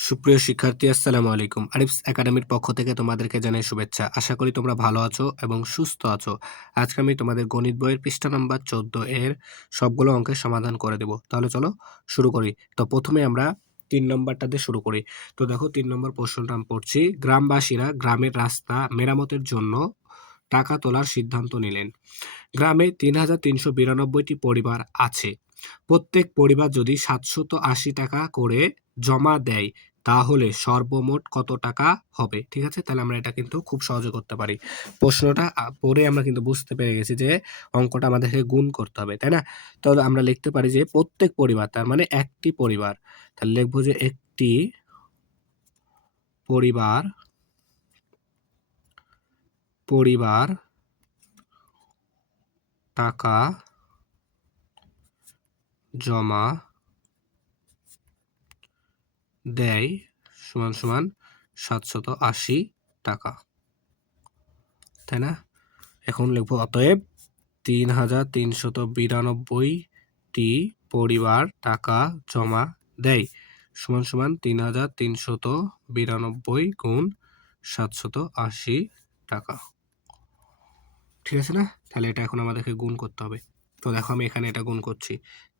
সুপ্রিয় শিক্ষার্থী, আসসালামু আলাইকুম। আরিফস একাডেমির পক্ষ থেকে তোমাদেরকে জানাই শুভেচ্ছা। আশা করি তোমরা ভালো আছো এবং সুস্থ আছো। আজকে আমি তোমাদের গণিত বইয়ের পৃষ্ঠা নাম্বার 14 এর সবগুলো অঙ্কের সমাধান করে দেব। তাহলে চলো শুরু করি। তো প্রথমে আমরা ৩ নম্বরটা দিয়ে শুরু করি। তো দেখো ৩ নম্বর প্রশ্নটা আমি পড়ছি। গ্রামবাসীরা গ্রামের রাস্তা মেরামতের জন্য টাকা তোলার সিদ্ধান্ত নিলেন। গ্রামে ৩,৩৯২টি পরিবার আছে। প্রত্যেক পরিবার যদি ৭৮০ টাকা করে জমা দেয় তাহলে সর্বমোট কত টাকা হবে? ঠিক আছে? তাহলে আমরা এটা কিন্তু খুব সহজে করতে পারি। প্রশ্নটা পড়ে আমরা কিন্তু বুঝতে পেরে গেছি যে অঙ্কটা আমাদেরকে গুণ করতে হবে, তাই না? তাহলে আমরা লিখতে পারি যে প্রত্যেক পরিবার তার মানে একটি পরিবার। তাহলে লিখব যে একটি পরিবার পরিবার টাকা জমা দেয় সমান সমান ৭৮০ টাকা, তাই না? এখন লিখব অতএব ৩,৩৯২টি পরিবার টাকা জমা দেয় সমান সমান ৩,৩৯২ গুণ ৭৮০ টাকা। ঠিক আছে না? তাহলে এটা এখন আমাদেরকে গুণ করতে হবে। তো দেখো আমি এখানে এটা গুণ করছি।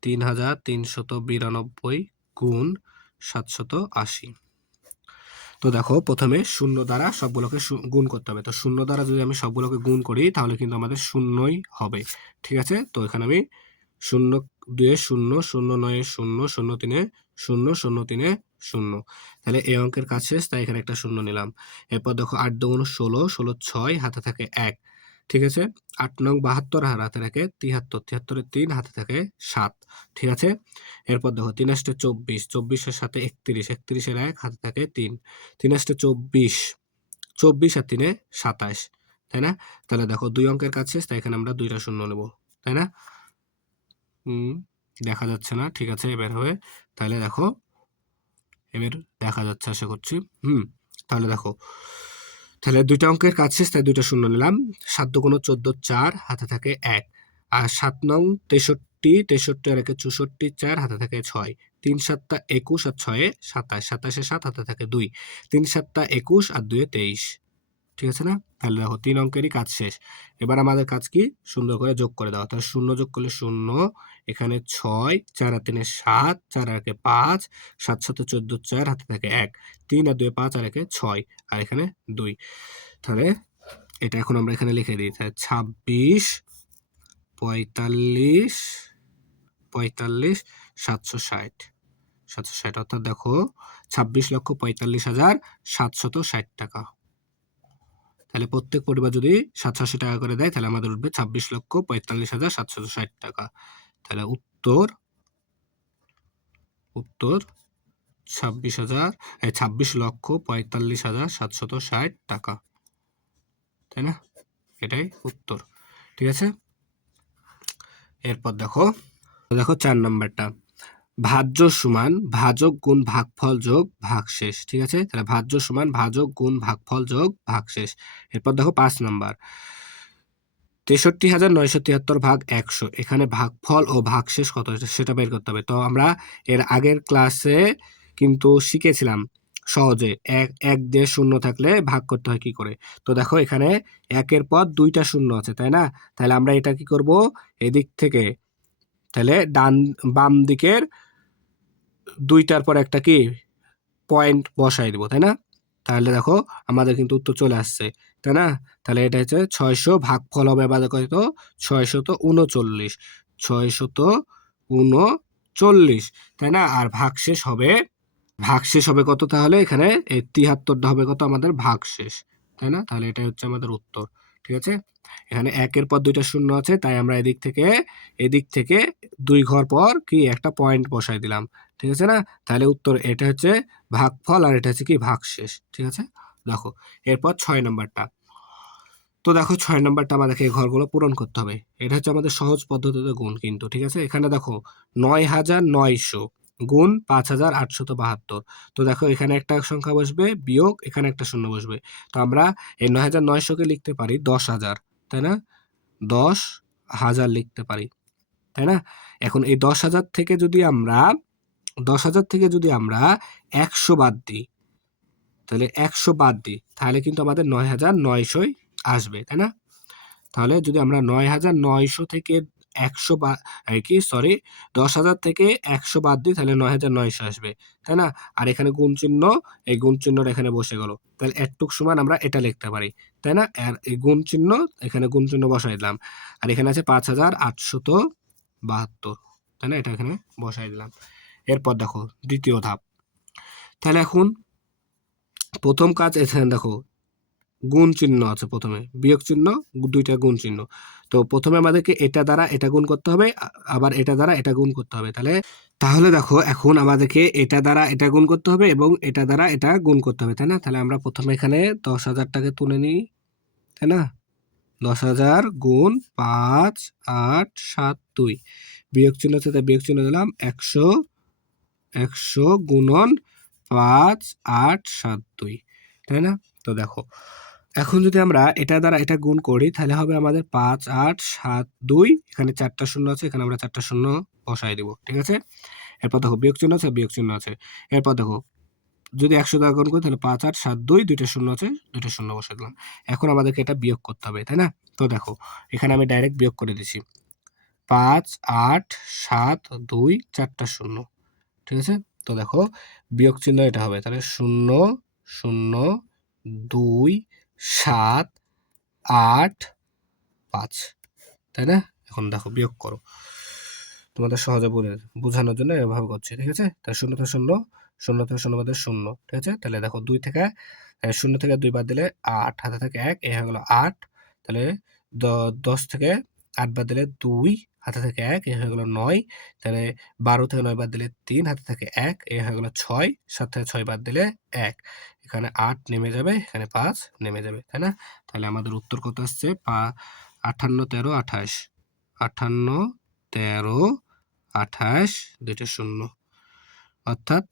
৩,৩৯২ গুণ ৭৮০। তো দেখো প্রথমে শূন্য দ্বারা সবগুলোকে গুণ করতে হবে। তো শূন্য দ্বারা যদি আমি সবগুলোকে গুণ করি তাহলে কিন্তু আমাদের শূন্যই হবে। ঠিক আছে? তো এখানে আমি ০ ২ ০ ০ ৯ ০ ০ ৩ ০ ০ ৩ ০। তাহলে এই অঙ্কের কাজ শেষ, তাই এখানে একটা শূন্য নিলাম। এরপর দেখো ৮ ২ ১৬ ১৬ ৬ হাতে থাকে ১। ঠিক আছে? ৮ নং ৭২ আর হাতে থাকে ৭৩ ৭৩ এর ৩ হাতে থাকে ৭। ঠিক আছে? এরপর দেখো ৩ ৮ ২৪ ২৪ এর সাথে ৩১ ৩১ এর ১ হাতে থাকে ৩ ৩ ৮ ২৪ ২৪ আর ৩ ২৭, তাই না? তাহলে দেখো ২ অঙ্কের কাজ শেষ, তাই এখানে আমরা ২টা শূন্য নেব, তাই না? দেখা যাচ্ছে না, ঠিক আছে এবার হবে। তাহলে দেখো এবার দেখা যাচ্ছে আশা করছি। তাহলে দেখো তাহলে ২টা অঙ্কের কাজ শেষ, তাই ২টা শূন্য নিলাম। ৭ দু গুণ ১৪ ৪ হাতে থাকে ১ আর ৭ নং ৬৩ ৬৩ আর ১ ৬৪ ৪ হাতে থাকে ৬ ৩ ৭ ২১ আর ৬ ২৭ ২৭ 7 হাতে থাকে ২ ৩ ৭ ২১ আর ২ ২৩। ঠিক আছে না? তাহলে দেখো ৩ অঙ্কেরই কাজ শেষ। এবার আমাদের কাজ কি? সুন্দর করে যোগ করে দেওয়া। তাহলে ০ যোগ করলে ০, এখানে ৬ ৪ আর ৩ ৭ ৪ আর ১ ৫ ৭ ৭ ১৪ ৪ হাতে থাকে ১ ৩ আর ২ ৫ আর ১ ৬ আর এখানে ২। তাহলে এটা এখন আমরা এখানে লিখে দিই। তাহলে ২৬ ৪৫ ৪৫ ৭৬০ ৭৬০ অর্থাৎ দেখো ২৬,৪৫,৭৬০ টাকা। তাহলে প্রত্যেক পরিবার যদি ৭৮০ টাকা করে দেয় তাহলে আমাদের উঠবে ২৬,৪৫,৭৬০ টাকা। তাহলে উত্তর ২৬,৪৫,৭৬০ টাকা, তাই না? এটাই উত্তর। ঠিক আছে? এরপর দেখো ৪ নাম্বারটা ভাজ্য সমান ভাজক গুণ ভাগফল যোগ ভাগশেষ। ঠিক আছে? তাহলে ভাজ্য সমান ভাজক গুণ ভাগফল যোগ ভাগশেষ। এরপর দেখো ৫ নাম্বার ৬৩,৯৭৩ ভাগ ১০০। এখানে ভাগফল ও ভাগশেষ কত সেটা বের করতে হবে। তো আমরা এর আগের ক্লাসে কিন্তু শিখেছিলাম সহজে ১ দিয়ে শূন্য থাকলে ভাগ করতে হয় কি করে। তো দেখো এখানে ১ এর পর ২টা শূন্য আছে, তাই না? তাহলে আমরা এটা কি করব? এদিক থেকে তাহলে বাম দিকের ২টার পর একটা কি পয়েন্ট বসাই দিব, তাই না? তাহলে দেখো আমাদের কিন্তু উত্তর চলে আসছে, তাই না? তাহলে এটা হচ্ছে ৬০০ ভাগফল হবে আমাদের কত? ৬৩৯ ৬৩৯, তাই না? আর ভাগশেষ হবে কত তাহলে? এখানে এই ৭৩টা হবে কত আমাদের ভাগশেষ, তাই না? তাহলে এটাই হচ্ছে আমাদের উত্তর। ঠিক আছে? এখানে ১ এর পর ২টা শূন্য আছে, তাই আমরা এদিক থেকে ২ ঘর পর কি একটা পয়েন্ট বসাই দিলাম। ঠিক আছে না? তাহলে উত্তর এটা হচ্ছে ভাগফল আর এটা হচ্ছে কি ভাগশেষ। ঠিক আছে? দেখো এরপর ৬ নাম্বারটা। তো দেখো ৬ নাম্বারটা আমাদেরকে এই ঘরগুলো পূরণ করতে হবে। এটা হচ্ছে আমাদের সহজ পদ্ধতিতে গুণ কিন্তু। ঠিক আছে? এখানে দেখো ৯,৯০০ গুণ ৫,৮৭২। তো দেখো এখানে একটা সংখ্যা বসবে বিয়োগ এখানে একটা শূন্য বসবে। তো আমরা এই ৯,৯০০ কে লিখতে পারি ১০,০০০, তাই না? ১০,০০০ লিখতে পারি, তাই না? এখন এই ১০,০০০ থেকে যদি আমরা 10,000 থেকে যদি আমরা 100 বাদ দিই, তাহলে 100 বাদ দিই, তাহলে কিন্তু আমাদের 9,900 ই আসবে, তাই না? তাহলে যদি আমরা 9,900 থেকে 100 বা কি সরি 10,000 থেকে 100 বাদ দিই তাহলে 9,900 আসবে, তাই না? আর এখানে গুণ চিহ্ন, এই গুণ চিহ্নটা এখানে বসে গেল। তাহলে এতটুক সমান আমরা এটা লিখতে পারি, তাই না? আর এই গুণ চিহ্ন, এখানে গুণ চিহ্ন বসাই দিলাম। আর এখানে আছে 5,872, তাই না? এটা এখানে বসাই দিলাম। এরপর দেখো দ্বিতীয় ধাপ। তাহলে এখন প্রথম কাজ এখানে দেখো গুণ চিহ্ন আছে প্রথমে, বিয়োগ চিহ্ন, দুইটা গুণ চিহ্ন। তো প্রথমে আমাদেরকে এটা দ্বারা এটা গুণ করতে হবে, আবার এটা দ্বারা এটা গুণ করতে হবে। তাহলে দেখো এখন আমাদেরকে এটা দ্বারা এটা গুণ করতে হবে এবং এটা দ্বারা এটা গুণ করতে হবে, তাই না? তাহলে আমরা প্রথমে এখানে 10,000 টাকে তুলে নিই, তাই না? 10,000 গুণ 5,872, বিয়োগ চিহ্ন আছে তাই বিয়োগ চিহ্ন দিলাম। 100 গুণন 5,872, তাই না? তো দেখো এখন যদি আমরা এটা দ্বারা এটা গুণ করি তাহলে হবে আমাদের 5,872, এখানে 4টা শূন্য আছে, এখানে আমরা 4টা শূন্য বসাই দিব, ঠিক আছে? এরপর দেখো বিয়োগ চিহ্ন আছে, বিয়োগ চিহ্ন আছে। এরপর দেখো যদি 100 দ্বারা গুণ করি তাহলে 5,872, দুইটা শূন্য আছে, দুইটা শূন্য বসাই দিলাম। এখন আমাদেরকে এটা বিয়োগ করতে হবে, তাই না? তো দেখো এখানে আমি ডাইরেক্ট বিয়োগ করে দিছি। 5,872, 4টা শূন্য, ঠিক আছে? তো দেখো বিয়োগ চিহ্ন এটা হবে, তাহলে 0 0 2 7 8 5, তাই না? এখন দেখো বিয়োগ করো, তোমাদের সহজে বোঝানোর জন্য এভাবে করছি, ঠিক আছে? তাহলে 0 থেকে 0, 0 থেকে 0 বাদ দিলে 0, ঠিক আছে? তাহলে দেখো 2 থেকে 0 থেকে 2 বাদ দিলে 8, হাতে থাকে 1, এ হয়ে গেল 8। তাহলে 10 থেকে 8 বাদ দিলে 2, হাতে থেকে 1, এ হয়ে গেল 9। তাহলে 12 থেকে 9 বাদ দিলে 3, হাতে থাকে 1, এ হয়ে গেল 6। 7 থেকে 6 বাদ দিলে 1, এখানে 8 নেমে যাবে, এখানে 5 নেমে যাবে, তাই না? তাহলে আমাদের উত্তর কত আসছে? 58 13 28, 58 13 28, দুইটা শূন্য, অর্থাৎ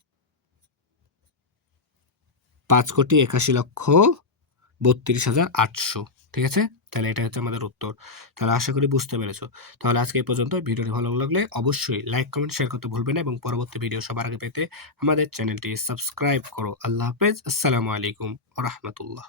5,81,32,800, ঠিক আছে? তাহলে এটা হচ্ছে আমাদের উত্তর। তাহলে আশা করি বুঝতে পেরেছো। তাহলে আজকে এই পর্যন্ত। ভিডিওটি ভালো লাগলে অবশ্যই লাইক, কমেন্ট, শেয়ার করতে ভুলবে না এবং পরবর্তী ভিডিও সবার আগে পেতে আমাদের চ্যানেলটি সাবস্ক্রাইব করো। আল্লাহ হাফেজ। আসসালামু আলাইকুম ওয়া রাহমাতুল্লাহ।